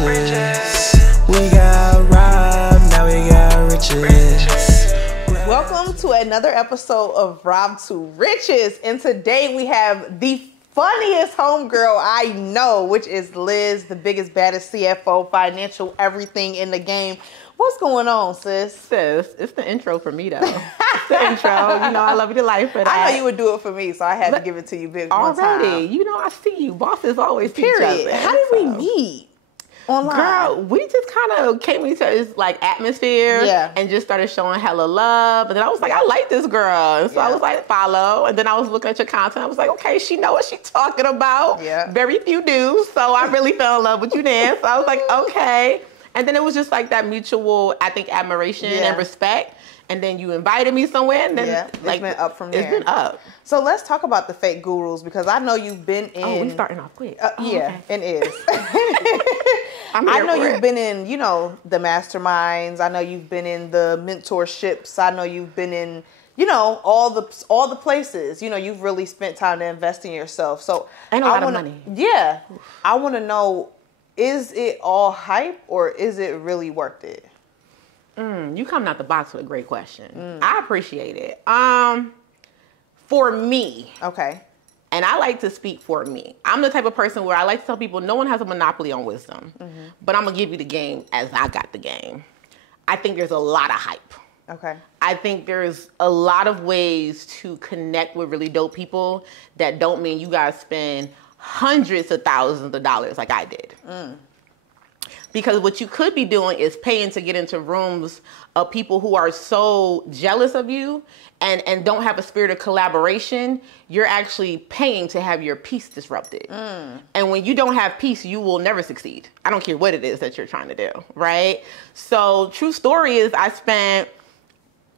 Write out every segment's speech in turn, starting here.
riches. We got robbed, now we got riches. Welcome to another episode of Rob to Riches. And today we have the funniest homegirl I know, which is Liz, the biggest, baddest CFO, financial everything in the game. What's going on, sis? Sis, it's the intro for me, though. It's the intro. You know, I love you to life for that. I know you would do it for me, so I had to give it to you big one time. Already. You know, I see you. Bosses always see each Period. other. How did we meet? Online. Girl, we just kind of came into this like atmosphere and just started showing hella love. And then I was like, I like this girl. And so I was like, follow. And then I was looking at your content. I was like, okay, she know what she's talking about. Yeah. Very few do. So I really fell in love with you then. So I was like, okay. And then it was just like that mutual, I think, admiration and respect. And then you invited me somewhere, and then it's been up from there. It's been up. So let's talk about the fake gurus, because I know you've been in. Oh, we starting off quick. Yeah, okay. it is. I know you've been in, you know, the masterminds. I know you've been in the mentorships. I know you've been in, you know, all the places. You know, you've really spent time to invest in yourself. So and a lot of money. Yeah, I want to know: is it all hype, or is it really worth it? You coming out the box with a great question. I appreciate it. For me. Okay. And I like to speak for me. I'm the type of person where I like to tell people no one has a monopoly on wisdom. But I'm going to give you the game as I got the game. I think there's a lot of hype. Okay. I think there's a lot of ways to connect with really dope people that don't mean you guys spend hundreds of thousands of dollars like I did. Because what you could be doing is paying to get into rooms of people who are so jealous of you and don't have a spirit of collaboration. You're actually paying to have your peace disrupted. And when you don't have peace, you will never succeed. I don't care what it is that you're trying to do, right? So true story is I spent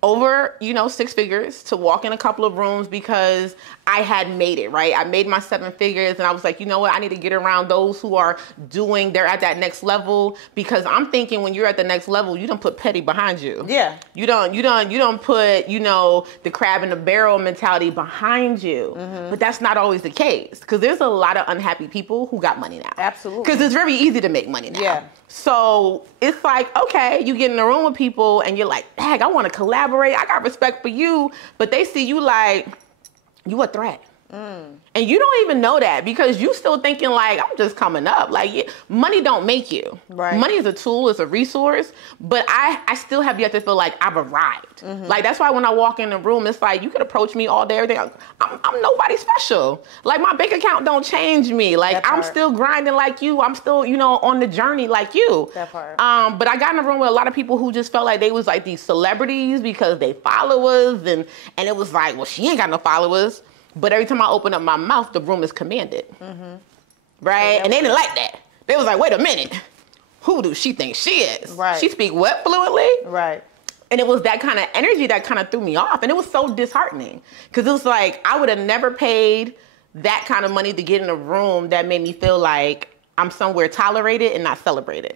over, 6 figures to walk in a couple of rooms because I had made it, right? I made my 7 figures and I was like, you know what? I need to get around those who are they're at that next level, because I'm thinking when you're at the next level, you don't put petty behind you. Yeah. You don't put, the crab in the barrel mentality behind you. But that's not always the case, because there's a lot of unhappy people who got money now. Absolutely. Because it's very easy to make money now. Yeah. So it's like, okay, you get in a room with people and you're like, dang, I want to collaborate. I got respect for you. But they see you like, you a threat. And you don't even know that, because you still thinking like, I'm just coming up. Like, money don't make you. Right. Money is a tool, it's a resource. But I still have yet to feel like I've arrived. Like, that's why when I walk in the room, it's like, you could approach me all day, everything. I'm nobody special. Like, my bank account don't change me. Like, I'm still grinding like you. I'm still, on the journey like you. That part. But I got in a room with a lot of people who just felt like they was like these celebrities because they followers. And it was like, well, she ain't got no followers. But every time I open up my mouth, the room is commanded. Right? And they didn't like that. They was like, wait a minute. Who do she think she is? Right. She speak what fluently? Right. And it was that kind of energy that kind of threw me off. And it was so disheartening. Because it was like, I would have never paid that kind of money to get in a room that made me feel like I'm somewhere tolerated and not celebrated.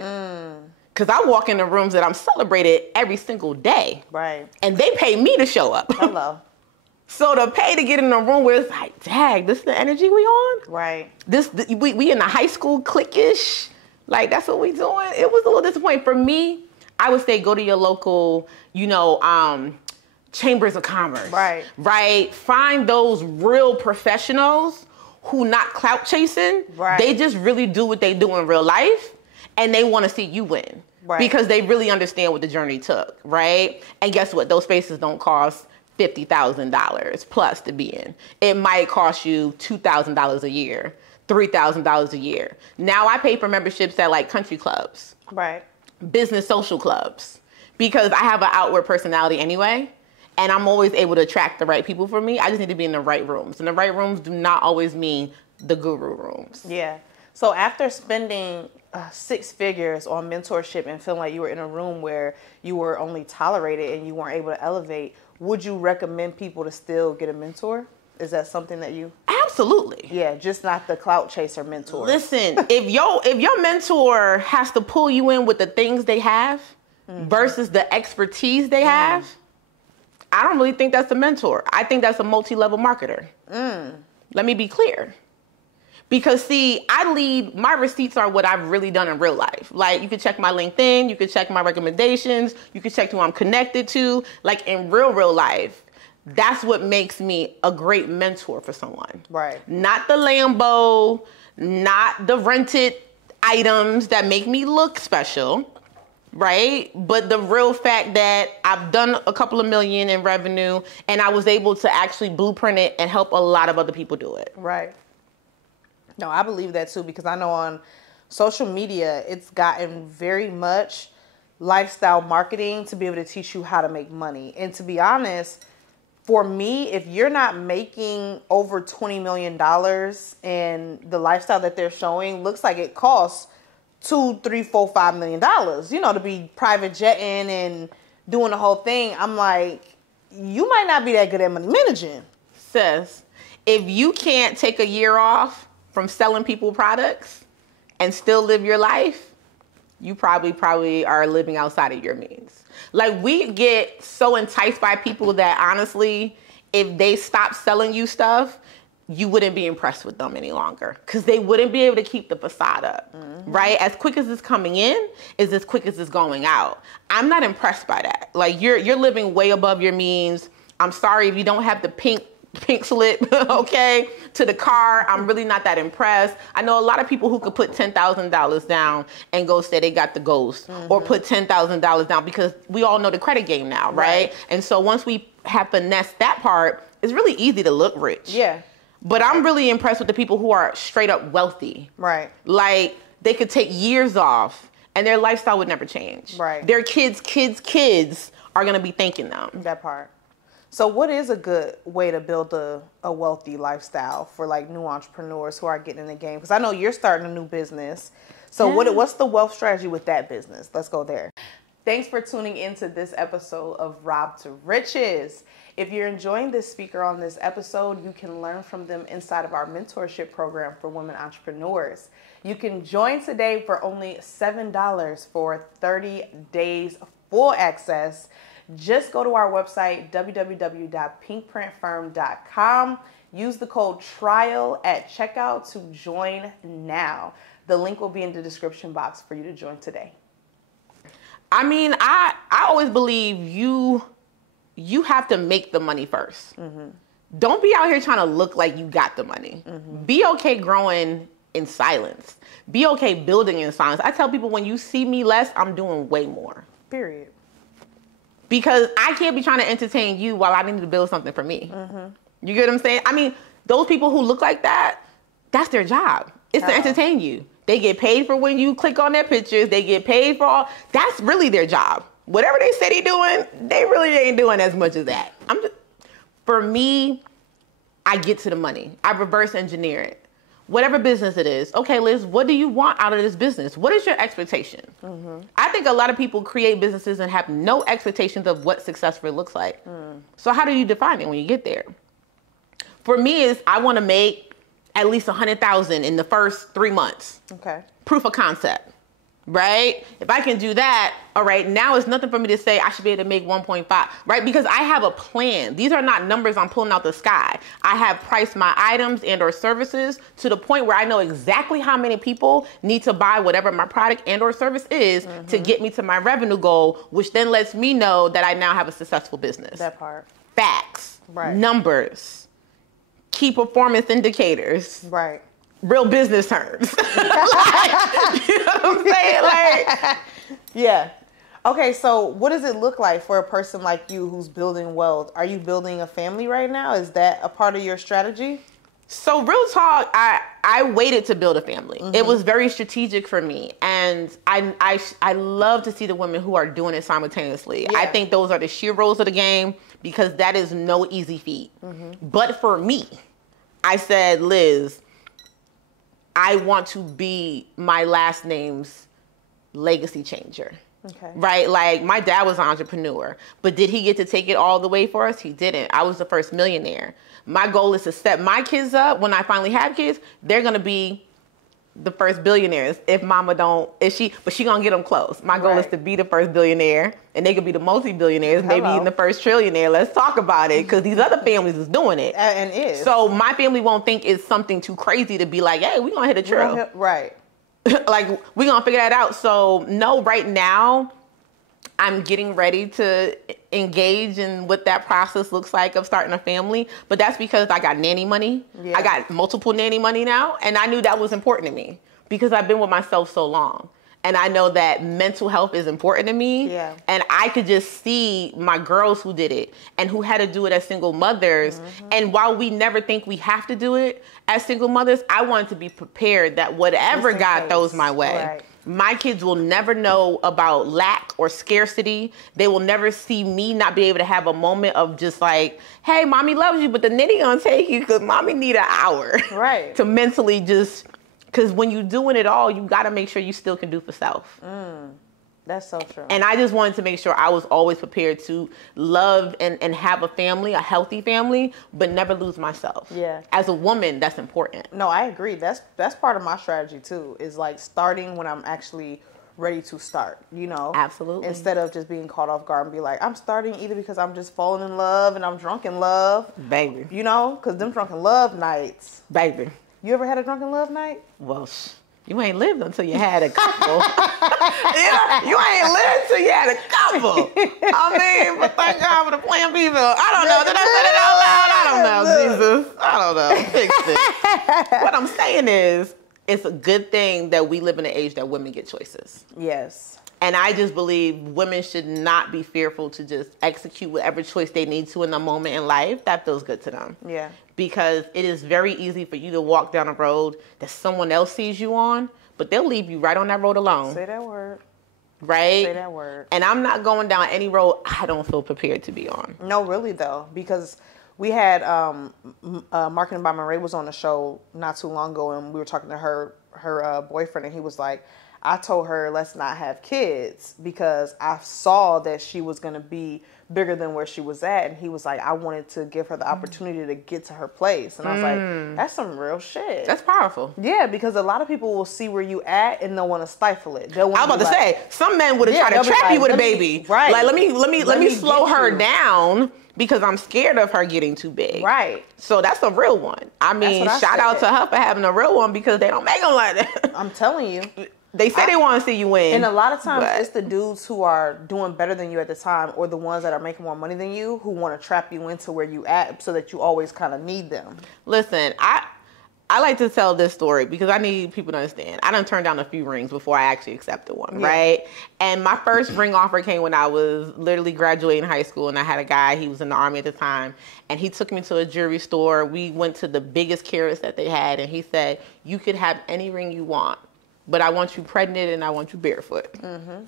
Because I walk in the rooms that I'm celebrated every single day. Right. And they pay me to show up. Hello. So to pay to get in a room where it's like, dang, this is the energy we on? Right. We in the high school cliquish. Like, that's what we doing? It was a little disappointing. For me, I would say go to your local, chambers of commerce. Right. Right? Find those real professionals who not clout chasing. Right. They just really do what they do in real life, and they want to see you win. Right. Because they really understand what the journey took, right? And guess what? Those spaces don't cost $50,000 plus to be in. It might cost you $2,000 a year, $3,000 a year. Now I pay for memberships at like country clubs, Right. business social clubs, because I have an outward personality anyway, and I'm always able to attract the right people for me. I just need to be in the right rooms. And the right rooms do not always mean the guru rooms. Yeah. So after spending 6 figures on mentorship and feeling like you were in a room where you were only tolerated and you weren't able to elevate, would you recommend people to still get a mentor? Is that something that you... Absolutely. Yeah, just not the clout chaser mentor. Listen, if your mentor has to pull you in with the things they have versus the expertise they have, I don't really think that's a mentor. I think that's a multi-level marketer. Let me be clear. Because see, my receipts are what I've really done in real life. Like, you can check my LinkedIn, you can check my recommendations, you can check who I'm connected to. Like, in real life, that's what makes me a great mentor for someone. Right. Not the Lambo, not the rented items that make me look special, right? But the real fact that I've done a couple of million in revenue and I was able to actually blueprint it and help a lot of other people do it. Right. No, I believe that too, because I know on social media, it's gotten very much lifestyle marketing to be able to teach you how to make money. And to be honest, for me, if you're not making over $20 million and the lifestyle that they're showing looks like it costs $2, $3, $4, $5 million, you know, to be private jetting and doing the whole thing, I'm like, you might not be that good at money managing. Sis, if you can't take a year off from selling people products and still live your life, you probably are living outside of your means. Like, we get so enticed by people that honestly, if they stop selling you stuff, you wouldn't be impressed with them any longer because they wouldn't be able to keep the facade up, right? As quick as it's coming in is as quick as it's going out. I'm not impressed by that. Like, you're living way above your means. I'm sorry if you don't have the pink slip, okay, to the car. I'm really not that impressed. I know a lot of people who could put $10,000 down and go say they got the ghost, or put $10,000 down, because we all know the credit game now, right? And so once we have finessed that part, it's really easy to look rich. Yeah. But I'm really impressed with the people who are straight up wealthy. Right. Like, they could take years off and their lifestyle would never change. Right. Their kids are going to be thanking them. That part. So what is a good way to build a wealthy lifestyle for like new entrepreneurs who are getting in the game? Because I know you're starting a new business. So what's the wealth strategy with that business? Let's go there. Thanks for tuning into this episode of Rob to Riches. If you're enjoying this speaker on this episode, you can learn from them inside of our mentorship program for women entrepreneurs. You can join today for only $7 for 30 days full access. Just go to our website, www.pinkprintfirm.com. Use the code TRIAL at checkout to join now. The link will be in the description box for you to join today. I mean, I always believe you have to make the money first. Don't be out here trying to look like you got the money. Be okay growing in silence. Be okay building in silence. I tell people, when you see me less, I'm doing way more. Period. Because I can't be trying to entertain you while I need to build something for me. You get what I'm saying? I mean, those people who look like that, that's their job. It's to entertain you. They get paid for when you click on their pictures. They get paid for all. That's really their job. Whatever they say they're doing, they really ain't doing as much as that. For me, I get to the money. I reverse engineer it. Whatever business it is. Okay, Liz, what do you want out of this business? What is your expectation? I think a lot of people create businesses and have no expectations of what successful looks like. So how do you define it when you get there? For me, is I want to make at least $100,000 in the first 3 months. Okay. Proof of concept, right? If I can do that, all right, now it's nothing for me to say I should be able to make 1.5, right? Because I have a plan. These are not numbers I'm pulling out the sky. I have priced my items and or services to the point where I know exactly how many people need to buy whatever my product and or service is to get me to my revenue goal, which then lets me know that I now have a successful business. That part. Facts, Right. Numbers, key performance indicators. Right. Real business terms. Like, you know what I'm saying? Like, yeah. Okay, so what does it look like for a person like you who's building wealth? Are you building a family right now? Is that a part of your strategy? so real talk, I waited to build a family. It was very strategic for me. And I love to see the women who are doing it simultaneously. Yeah. I think those are the sheroes of the game, because that is no easy feat. But for me, I said, Liz, I want to be my last name's legacy changer. Okay. Right? Like, my dad was an entrepreneur, but did he get to take it all the way for us? He didn't. I was the first millionaire. My goal is to set my kids up when I finally have kids. They're going to be the first billionaires if mama don't, but she gonna get them close. My goal is to be the first billionaire, and they could be the multi-billionaires, maybe even the first trillionaire. Let's talk about it, because these other families is doing it. And is. So my family won't think it's something too crazy to be like, hey, we gonna hit a trill. Right. Like, we gonna figure that out. So no, right now, I'm getting ready to engage in what that process looks like of starting a family. But that's because I got nanny money. Yeah. I got multiple nanny money now. And I knew that was important to me because I've been with myself so long. And I know that mental health is important to me. Yeah. And I could just see my girls who did it and who had to do it as single mothers. Mm-hmm. And while we never think we have to do it as single mothers, I wanted to be prepared that whatever God throws my way, my kids will never know about lack or scarcity. They will never see me not be able to have a moment of just like, hey, mommy loves you, but the nanny gonna take you because mommy need an hour. Right. To mentally just... Because when you're doing it all, you got to make sure you still can do for self. That's so true. And I just wanted to make sure I was always prepared to love and have a family, a healthy family, but never lose myself. Yeah. As a woman, that's important. No, I agree. That's part of my strategy too, is like starting when I'm actually ready to start, you know? Absolutely. Instead of just being caught off guard and be like, I'm starting either because I'm just falling in love and I'm drunk in love. Baby. You know? Because them drunken love nights. Baby. You ever had a drunken love night? Well, you ain't lived until you had a couple. You ain't lived until you had a couple. I mean, but thank God for the Plan B bill. I don't know. Did I say it out loud? I don't know, Jesus. I don't know. Fix it. What I'm saying is, it's a good thing that we live in an age that women get choices. Yes. And I just believe women should not be fearful to just execute whatever choice they need to in the moment in life that feels good to them. Yeah. Because it is very easy for you to walk down a road that someone else sees you on, but they'll leave you right on that road alone. Say that word. Right? Say that word. And I'm not going down any road I don't feel prepared to be on. No, really though, because we had Marketing by Marae was on the show not too long ago, and we were talking to her boyfriend, and he was like, I told her, let's not have kids because I saw that she was going to be bigger than where she was at. And he was like, I wanted to give her the opportunity to get to her place. And I was like, that's some real shit. That's powerful. Yeah, because a lot of people will see where you at and they'll want to stifle it. I was about to say, some men would have tried to trap you with a baby. Right. Like, let me slow her down because I'm scared of her getting too big. Right. So that's a real one. I mean, shout out to her for having a real one because they don't make them like that. I'm telling you. They say they want to see you win. And a lot of times it's the dudes who are doing better than you at the time or the ones that are making more money than you who want to trap you into where you at so that you always kind of need them. Listen, I like to tell this story because I need people to understand. I done turned down a few rings before I actually accepted one, right? And my first ring offer came when I was literally graduating high school, and I had a guy, he was in the Army at the time, and he took me to a jewelry store. We went to the biggest carats that they had, and he said, you could have any ring you want, but I want you pregnant and I want you barefoot. Mm-hmm.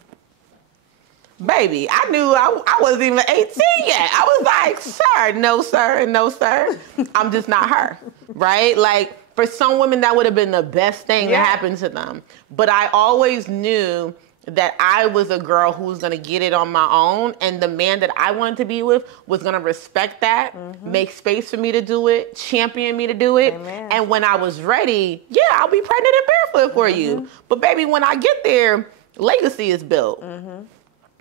Baby, I knew I wasn't even 18 yet. I was like, sir, no, sir, and no, sir. I'm just not her, right? Like, for some women, that would have been the best thing to happen to them. But I always knew that I was a girl who was going to get it on my own. And the man that I wanted to be with was going to respect that, make space for me to do it, champion me to do it. Amen. And when I was ready, I'll be pregnant and barefoot for you. But baby, when I get there, legacy is built.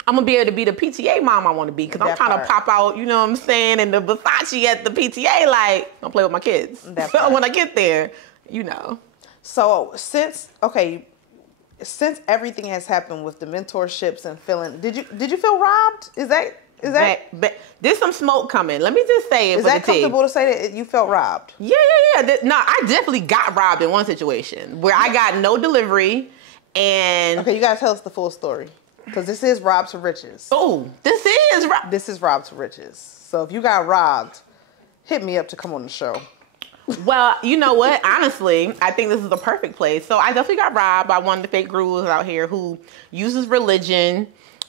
I'm going to be able to be the PTA mom I want to be because I'm trying to pop out, you know what I'm saying, and the Versace at the PTA, like, don't play with my kids. So when I get there, you know. So since everything has happened with the mentorships and feeling, did you feel robbed? Is that there's some smoke coming. Let me just say it. Is that comfortable to say that you felt robbed? Yeah. No, I definitely got robbed in one situation where I got no delivery and... Okay, you gotta tell us the full story. Because this is Robbed to Riches. Oh, this is Robbed to Riches. So if you got robbed, hit me up to come on the show. Well, you know what? Honestly, I think this is the perfect place. So I definitely got robbed by one of the fake gurus out here who uses religion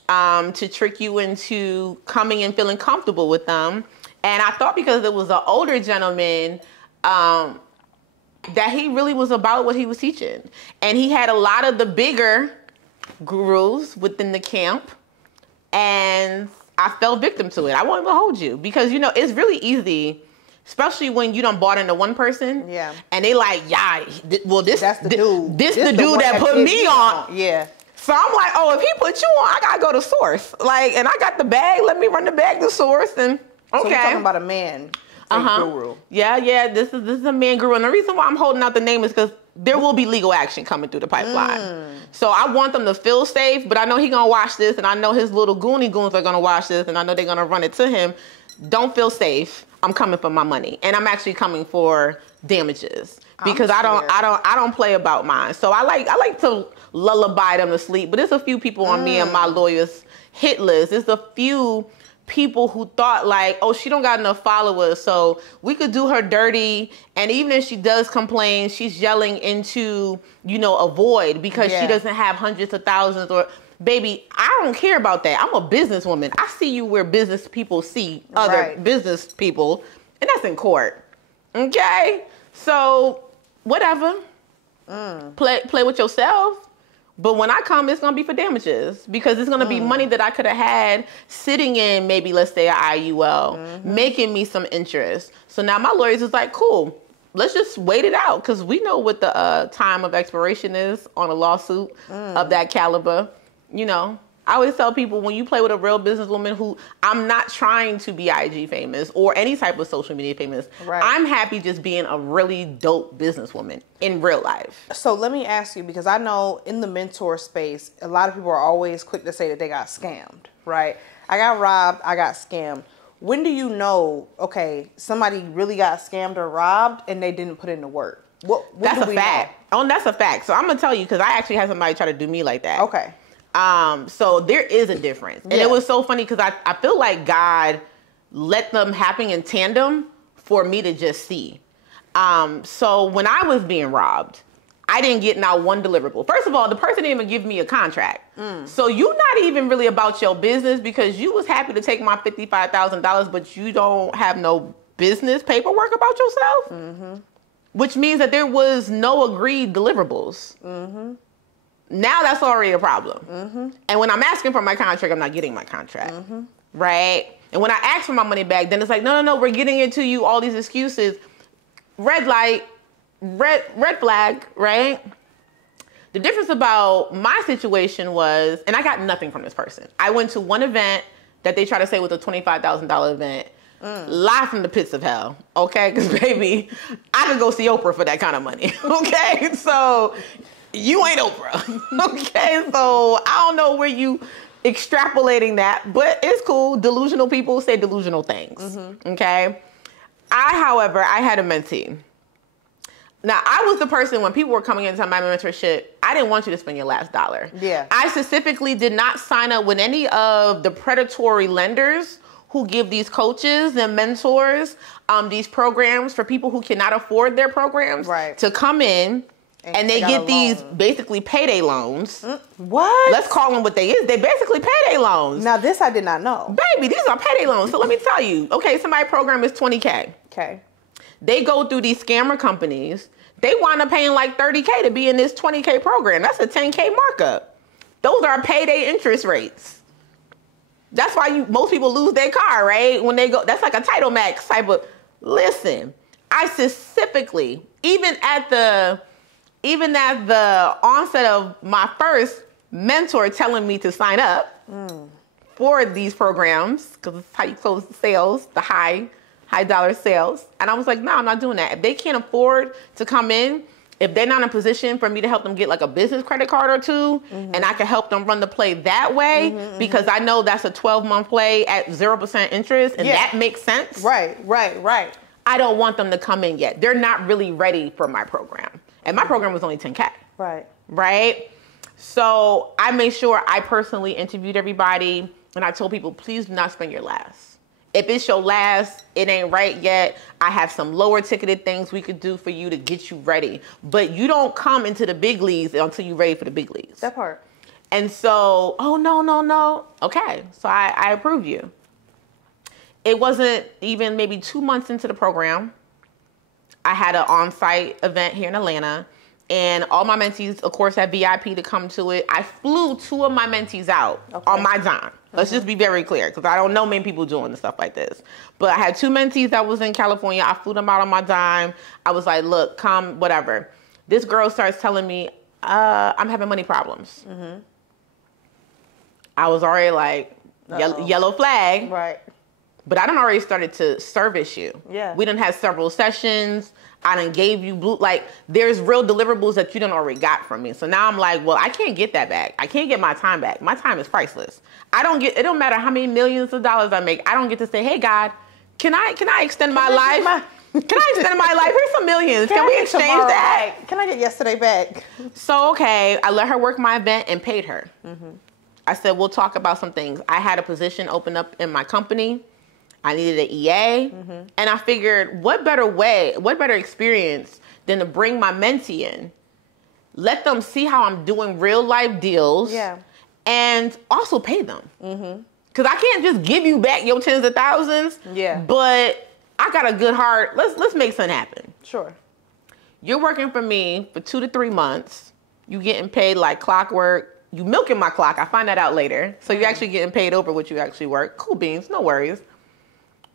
to trick you into coming and feeling comfortable with them. And I thought because it was an older gentleman that he really was about what he was teaching. And he had a lot of the bigger gurus within the camp, and I fell victim to it. I won't even hold you because, you know, it's really easy Especially when you done bought into one person. Yeah. And they like, yeah, that's the dude. This the dude that put me on. Yeah. So I'm like, oh, if he put you on, I gotta go to source. Like, and I got the bag. Let me run the bag to source. And okay. So we're talking about a man guru. Yeah. This is a man guru. And the reason why I'm holding out the name is because there will be legal action coming through the pipeline. So I want them to feel safe, but I know he gonna watch this, and I know his little goons are gonna watch this, and I know they're gonna run it to him. Don't feel safe. I'm coming for my money, and I'm actually coming for damages because I don't play about mine. So I like to lullaby them to sleep. But there's a few people on me and my lawyer's hit list. There's a few people who thought like, oh, she don't got enough followers, so we could do her dirty. And even if she does complain, she's yelling into, a void because she doesn't have hundreds of thousands. Or, baby, I don't care about that. I'm a businesswoman. I see you where business people see other business people, and that's in court. Okay? So, whatever. Play with yourself. But when I come, it's going to be for damages because it's going to be money that I could have had sitting in maybe, let's say, an IUL, making me some interest. So now my lawyers is like, cool, let's just wait it out because we know what the time of expiration is on a lawsuit of that caliber. I always tell people when you play with a real businesswoman who I'm not trying to be IG famous or any type of social media famous. Right. I'm happy just being a really dope businesswoman in real life. So let me ask you, because I know in the mentor space, a lot of people are always quick to say that they got scammed, right? I got robbed, I got scammed. When do you know, okay, somebody really got scammed or robbed and they didn't put in the work? That's a fact. Oh, that's a fact. So I'm going to tell you because I actually had somebody try to do me like that. Okay. So there is a difference. And it was so funny because I feel like God let them happen in tandem for me to just see. So when I was being robbed, I didn't get not one deliverable. First of all, the person didn't even give me a contract. So you're not even really about your business because you was happy to take my $55,000, but you don't have no business paperwork about yourself, which means that there was no agreed deliverables. Now that's already a problem. And when I'm asking for my contract, I'm not getting my contract, right? And when I ask for my money back, then it's like, no, we're getting it to you, all these excuses. Red light, red flag, right? The difference about my situation was, and I got nothing from this person. I went to one event that they try to say was a $25,000 event, live from the pits of hell, okay? Because, baby, I could go see Oprah for that kind of money, okay? So you ain't Oprah, okay? So I don't know where you extrapolating that, but it's cool. Delusional people say delusional things, okay? However, I had a mentee. Now, I was the person when people were coming into my mentorship, I didn't want you to spend your last dollar. Yeah. I specifically did not sign up with any of the predatory lenders who give these coaches and mentors these programs for people who cannot afford their programs to come in. And they get these basically payday loans. What? Let's call them what they is. They basically payday loans. Now this I did not know. Baby, these are payday loans. So let me tell you. Okay, somebody's program is $20K. Okay. They go through these scammer companies. They wind up paying like $30K to be in this $20K program. That's a $10K markup. Those are payday interest rates. That's why most people lose their car, right? When they go, that's like a Title Max type of, listen, I specifically, even at the onset of my first mentor telling me to sign up for these programs, because it's how you close the sales, the high dollar sales. And I was like, no, I'm not doing that. If they can't afford to come in, if they're not in a position for me to help them get like a business credit card or two, and I can help them run the play that way, because I know that's a 12-month play at 0% interest, and that makes sense. Right. I don't want them to come in yet. They're not really ready for my program. And my program was only 10K. Right? So I made sure I personally interviewed everybody, and I told people, please do not spend your last. If it's your last, it ain't right yet. I have some lower ticketed things we could do for you to get you ready. But you don't come into the big leagues until you're ready for the big leagues. That part. And so, oh, no. Okay, so I approve you. It wasn't even maybe 2 months into the program. I had an on-site event here in Atlanta, And all my mentees, of course, had VIP to come to it. I flew 2 of my mentees out on my dime. Let's just be very clear, because I don't know many people doing stuff like this. But I had 2 mentees that was in California. I flew them out on my dime. I was like, look, come, whatever. This girl starts telling me, I'm having money problems. I was already like, yellow flag. Right. But I done already started to service you. Yeah. We done had several sessions. I done gave you like, there's real deliverables that you done already got from me. So now I'm like, well, I can't get that back. I can't get my time back. My time is priceless. It don't matter how many millions of dollars I make. I don't get to say, hey, God, can I extend my life? Can I extend my life? Here's some millions. Can we exchange that? Back? Can I get yesterday back? So, okay, I let her work my event and paid her. I said, we'll talk about some things. I had a position open up in my company. I needed an EA. And I figured, what better experience than to bring my mentee in, let them see how I'm doing real life deals, and also pay them. Because I can't just give you back your tens of thousands, but I got a good heart. Let's make something happen. Sure. You're working for me for 2 to 3 months. You getting paid like clockwork. You milking my clock. I find that out later. So you're actually getting paid over what you actually work. Cool beans, no worries.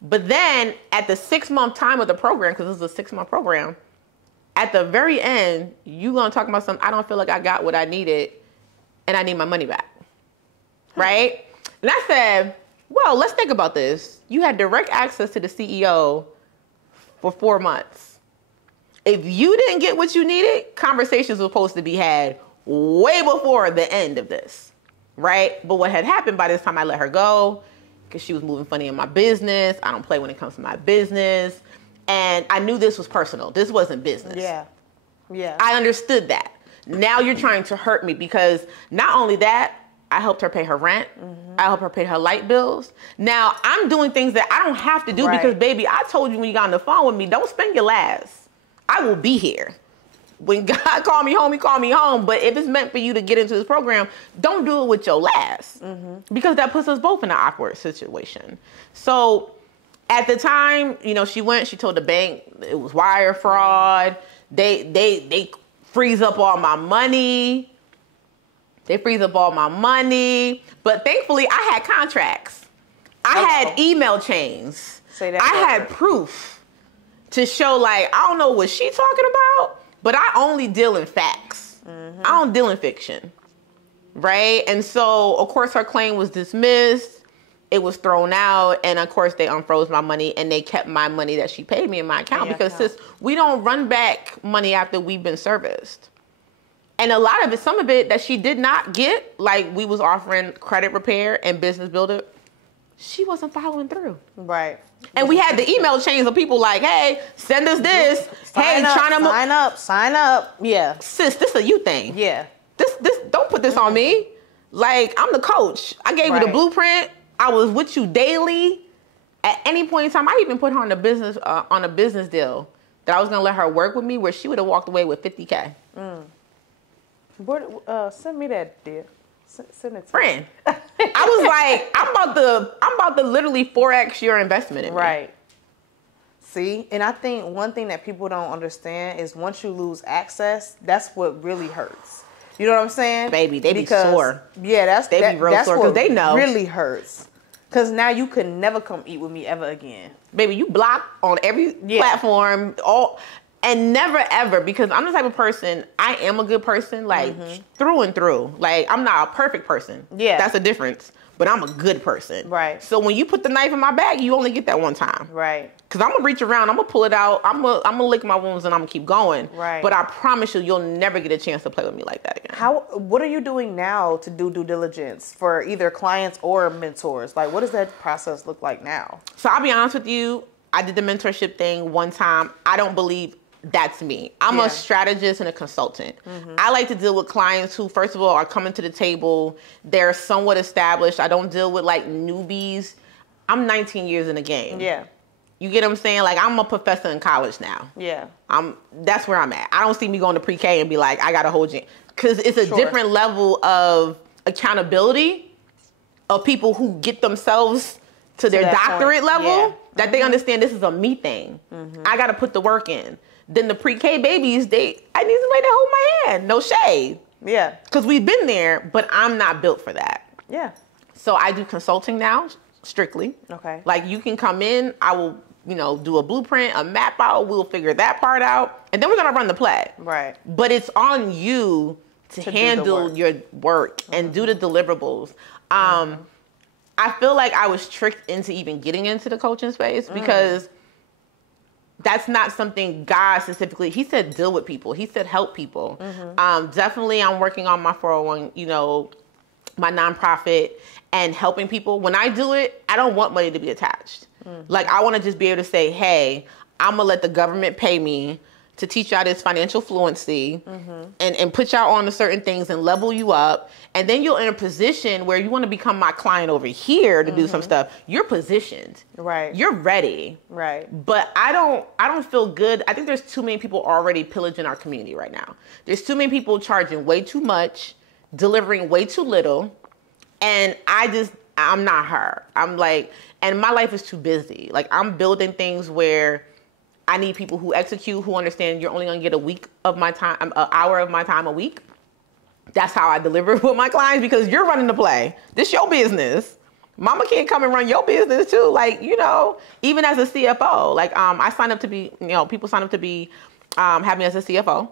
But then at the 6-month time of the program, because this is a 6-month program, at the very end, you gonna talk about something, I don't feel like I got what I needed and I need my money back, right? And I said, well, let's think about this. You had direct access to the CEO for 4 months. If you didn't get what you needed, conversations were supposed to be had way before the end of this, right? But what had happened by this time I let her go, because she was moving funny in my business. I don't play when it comes to my business. And I knew this was personal. This wasn't business. Yeah. I understood that. Now you're trying to hurt me, because not only that, I helped her pay her rent. I helped her pay her light bills. Now I'm doing things that I don't have to do because, baby, I told you when you got on the phone with me, don't spend your last. I will be here. When God called me home, he called me home. But if it's meant for you to get into this program, don't do it with your last, because that puts us both in an awkward situation. So at the time, she told the bank it was wire fraud. They freeze up all my money. But thankfully I had contracts. I had email chains. I had proof to show, like, I don't know what she's talking about, but I only deal in facts. I don't deal in fiction, right? And so, of course, her claim was dismissed. It was thrown out. And, of course, they unfroze my money, and they kept my money that she paid me in my account, because, sis, we don't run back money after we've been serviced. And a lot of it, some of it that she did not get, like we was offering credit repair and business builder, she wasn't following through. Right. And we had the email chains of people like, hey, send us this. Sign up. Yeah. Sis, this a you thing. Yeah. This don't put this on me. Like, I'm the coach. I gave you the blueprint. I was with you daily. At any point in time, I even put her on a business deal that I was gonna let her work with me, where she would have walked away with $50K. Send me that, dear. Send it to friend. I was like, I'm about to literally 4x your investment in me. Right. See, and I think one thing that people don't understand is once you lose access, that's what really hurts. You know what I'm saying? Baby, they be sore. Yeah, they be real sore, because they know. Really hurts. Because now you could never come eat with me ever again. Baby, you block on every platform, and never ever, because I'm the type of person, I am a good person, like through and through. Like, I'm not a perfect person. Yeah. That's a difference. But I'm a good person. Right. So when you put the knife in my bag, you only get that one time. Right. Because I'm going to reach around, I'm going to pull it out, I'm going to lick my wounds, and I'm going to keep going. Right. But I promise you'll never get a chance to play with me like that again. What are you doing now to do due diligence for either clients or mentors? Like, what does that process look like now? So I'll be honest with you, I did the mentorship thing one time. I don't believe that's me. I'm a strategist and a consultant. I like to deal with clients who, first of all, are coming to the table. They're somewhat established. I don't deal with like newbies. I'm 19 years in the game. Yeah. You get what I'm saying? Like, I'm a professor in college now. Yeah. That's where I'm at. I don't see me going to pre-K and be like, I got to hold you. Because it's a different level of accountability of people who get themselves to their doctorate level, that they understand this is a me thing. I got to put the work in. Then the pre-K babies, I need somebody to hold my hand. No shade. Yeah. Because we've been there, but I'm not built for that. Yeah. So I do consulting now, strictly. Okay. Like you can come in, I will, do a blueprint, a map out, we'll figure that part out, and then we're gonna run the play. Right. But it's on you to handle your work and do the deliverables. I feel like I was tricked into even getting into the coaching space because that's not something God specifically, he said deal with people. He said help people. Definitely I'm working on my 401, my nonprofit and helping people. When I do it, I don't want money to be attached. Like I want to just be able to say, hey, I'm going to let the government pay me to teach y'all this financial fluency and put y'all on to certain things and level you up. And then you're in a position where you want to become my client over here to do some stuff. You're positioned. Right. You're ready. Right. But I don't feel good. I think there's too many people already pillaging our community right now. There's too many people charging way too much, delivering way too little. And I'm not her. I'm like, and my life is too busy. Like I'm building things where I need people who execute, who understand you're only going to get a week of my time, an hour of my time a week. That's how I deliver with my clients because you're running the play. This your business. Mama can't come and run your business too. Like, even as a CFO, like I signed up to be, people sign up to be, have me as a CFO.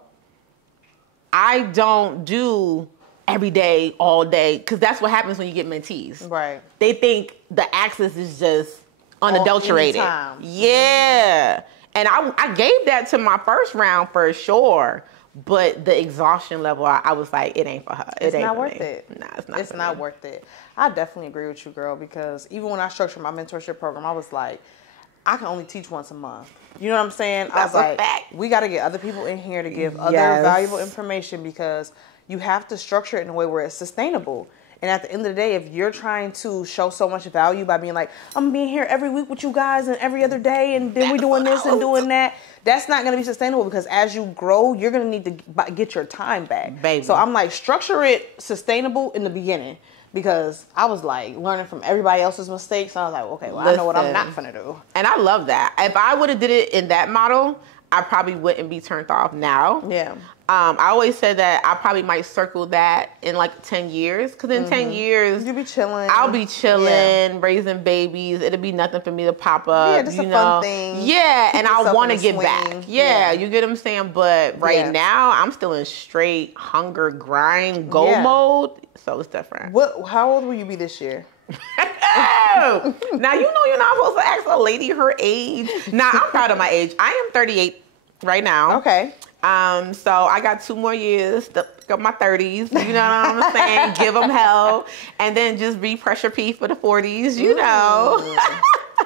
I don't do every day, all day, because that's what happens when you get mentees. Right. They think the access is just unadulterated. Yeah. And I gave that to my first round for sure. But the exhaustion level, I was like, it ain't for her. It's not worth it. Nah, it's not. It's not worth it. I definitely agree with you, girl, because even when I structured my mentorship program, I was like, I can only teach once a month. You know what I'm saying? I was like, we got to get other people in here to give other valuable information because you have to structure it in a way where it's sustainable. And at the end of the day, if you're trying to show so much value by being like, I'm being here every week with you guys and every other day, and then we're doing this and doing that, that's not going to be sustainable because as you grow, you're going to need to get your time back. Baby. So I'm like, structure it sustainable in the beginning because I was like learning from everybody else's mistakes. So I was like, okay, well, I know what I'm not going to do. And I love that. If I would have did it in that model, I probably wouldn't be turned off now. Yeah. I always said that I probably might circle that in like 10 years. Because in 10 years, you'll be chilling. I'll be chilling, raising babies. It'll be nothing for me to pop up. Yeah, just a fun thing. Yeah, and I want to get swing. back. Yeah, you get what I'm saying? But right now, I'm still in straight hunger, grind, go mode. So it's different. How old will you be this year? Now, you're not supposed to ask a lady her age. Now, I'm proud of my age. I am 38 right now. Okay. So I got 2 more years to got my 30s, you know what I'm saying? Give them hell. And then just be pressure P for the 40s,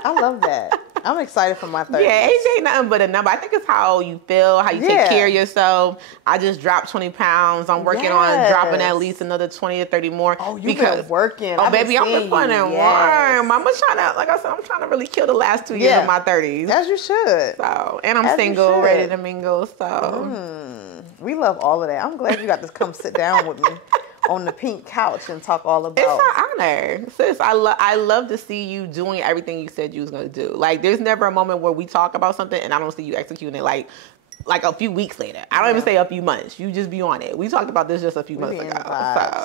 I love that. I'm excited for my 30s. Yeah, age ain't nothing but a number. I think it's how you feel, how you take care of yourself. I just dropped 20 pounds. I'm working on dropping at least another 20 or 30 more. Oh, you've been working. Oh, baby, I'm been putting in work. I'm trying to, like I said, I'm trying to really kill the last 2 years of my 30s. As you should. So, and I'm single, ready to mingle, so. We love all of that. I'm glad you got to come sit down with me on the pink couch and talk all about. It's an honor, sis. I love to see you doing everything you said you was gonna do. Like, there's never a moment where we talk about something and I don't see you executing it. Like a few weeks later. I don't even say a few months. You just be on it. We talked about this just a few months ago.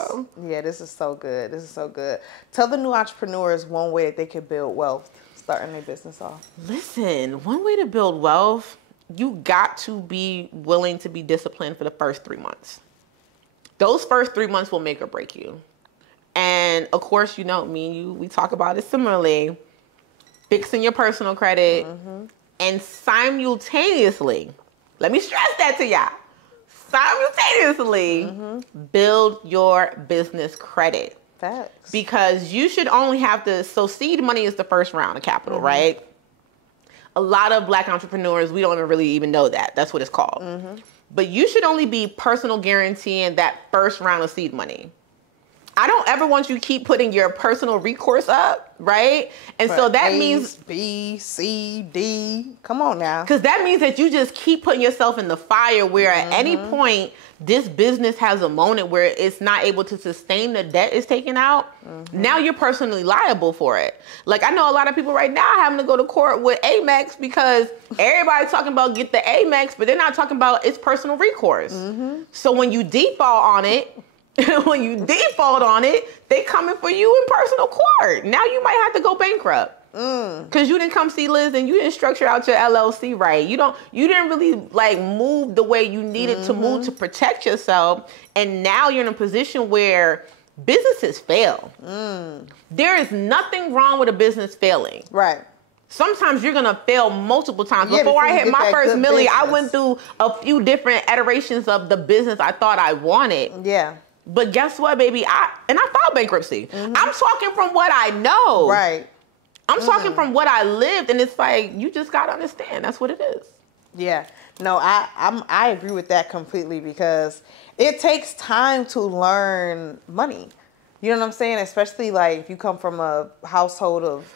So. Yeah, this is so good. This is so good. Tell the new entrepreneurs one way that they can build wealth starting their business off. Listen, one way to build wealth, you got to be willing to be disciplined for the first 3 months. Those first 3 months will make or break you. And of course, me and you, we talk about it similarly. Fixing your personal credit and simultaneously, let me stress that to y'all, simultaneously build your business credit. Facts. Because you should only have so seed money is the first round of capital, right? A lot of Black entrepreneurs, we don't really even know that. That's what it's called. But you should only be personal guaranteeing that first round of seed money. I don't ever never want you to keep putting your personal recourse up, right? And so that means B, C, D. Come on now. Because that means that you just keep putting yourself in the fire where at any point this business has a moment where it's not able to sustain the debt it's taken out. Now you're personally liable for it. Like I know a lot of people right now having to go to court with Amex because everybody's talking about get the Amex, but they're not talking about its personal recourse. So when you default on it, they coming for you in personal court. Now you might have to go bankrupt. Because you didn't come see Liz and you didn't structure out your LLC right. You didn't really like move the way you needed to move to protect yourself. And now you're in a position where businesses fail. There is nothing wrong with a business failing. Right. Sometimes you're going to fail multiple times. Before I hit my first milli, I went through a few different iterations of the business I thought I wanted. Yeah. But guess what, baby? I filed bankruptcy. I'm talking from what I know. Right. I'm talking from what I lived, and it's like you just gotta understand that's what it is. Yeah, no, I agree with that completely because it takes time to learn money. You know what I'm saying? Especially like if you come from a household of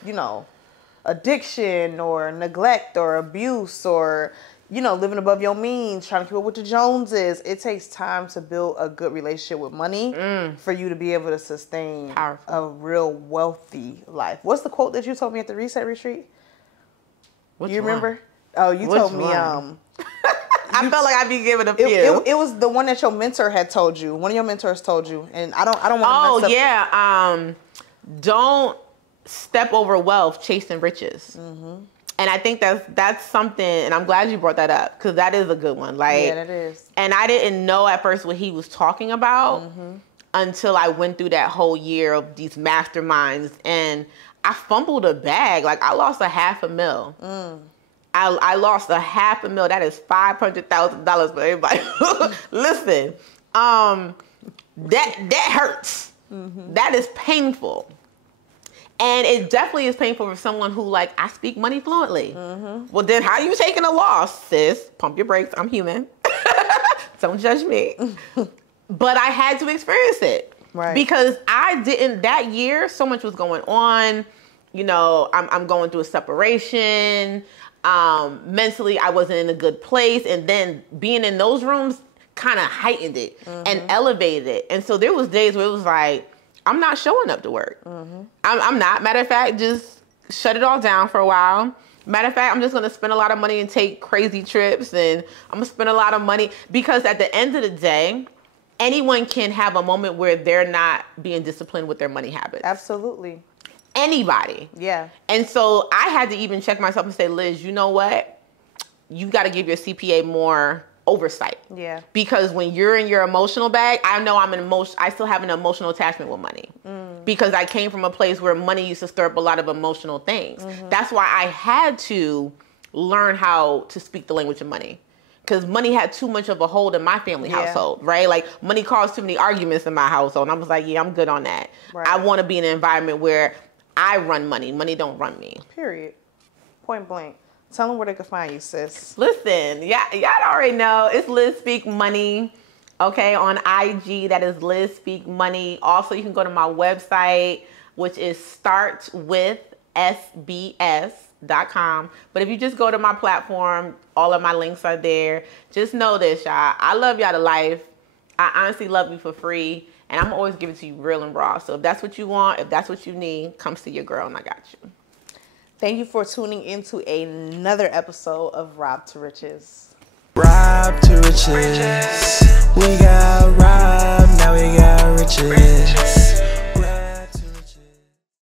addiction or neglect or abuse or living above your means, trying to keep up with the Joneses. It takes time to build a good relationship with money for you to be able to sustain a real wealthy life. What's the quote that you told me at the Reset Retreat? You remember? Oh, you told me. I felt like I'd be giving a few. It was the one that your mentor had told you. One of your mentors told you, and I don't want to. Oh yeah. Don't step over wealth chasing riches. And I think that's something, and I'm glad you brought that up because that is a good one. Like, yeah, that is. And I didn't know at first what he was talking about until I went through that whole year of these masterminds, and I fumbled a bag. Like I lost $500,000. I lost $500,000. That is $500,000 for everybody. Listen, that hurts. That is painful. And it definitely is painful for someone who, like, I speak money fluently. Well, then how you taking a loss, sis? Pump your brakes. I'm human. Don't judge me. But I had to experience it. Right. Because I didn't, that year, so much was going on. I'm going through a separation. Mentally, I wasn't in a good place. And then being in those rooms kind of heightened it and elevated it. And so there was days where it was like, I'm not showing up to work. I'm not. Matter of fact, just shut it all down for a while. Matter of fact, I'm just going to spend a lot of money and take crazy trips. And I'm going to spend a lot of money because at the end of the day, anyone can have a moment where they're not being disciplined with their money habits. Absolutely. Anybody. Yeah. And so I had to even check myself and say, Liz, you know what? You got to give your CPA more oversight. Yeah. Because when you're in your emotional bag, I know I still have an emotional attachment with money because I came from a place where money used to stir up a lot of emotional things. That's why I had to learn how to speak the language of money because money had too much of a hold in my family household, right? Like money caused too many arguments in my household. And I was like, yeah, I'm good on that. Right. I want to be in an environment where I run money. Money don't run me. Period. Point blank. Tell them where they can find you, sis. Listen, y'all already know. It's Liz Speak Money, okay, on IG. That is Liz Speak Money. Also, you can go to my website, which is startwithsbs.com. But if you just go to my platform, all of my links are there. Just know this, y'all. I love y'all to life. I honestly love you for free. And I'm always giving it to you real and raw. So if that's what you want, if that's what you need, come see your girl and I got you. Thank you for tuning into another episode of Rob to Riches. Rob to Riches. We got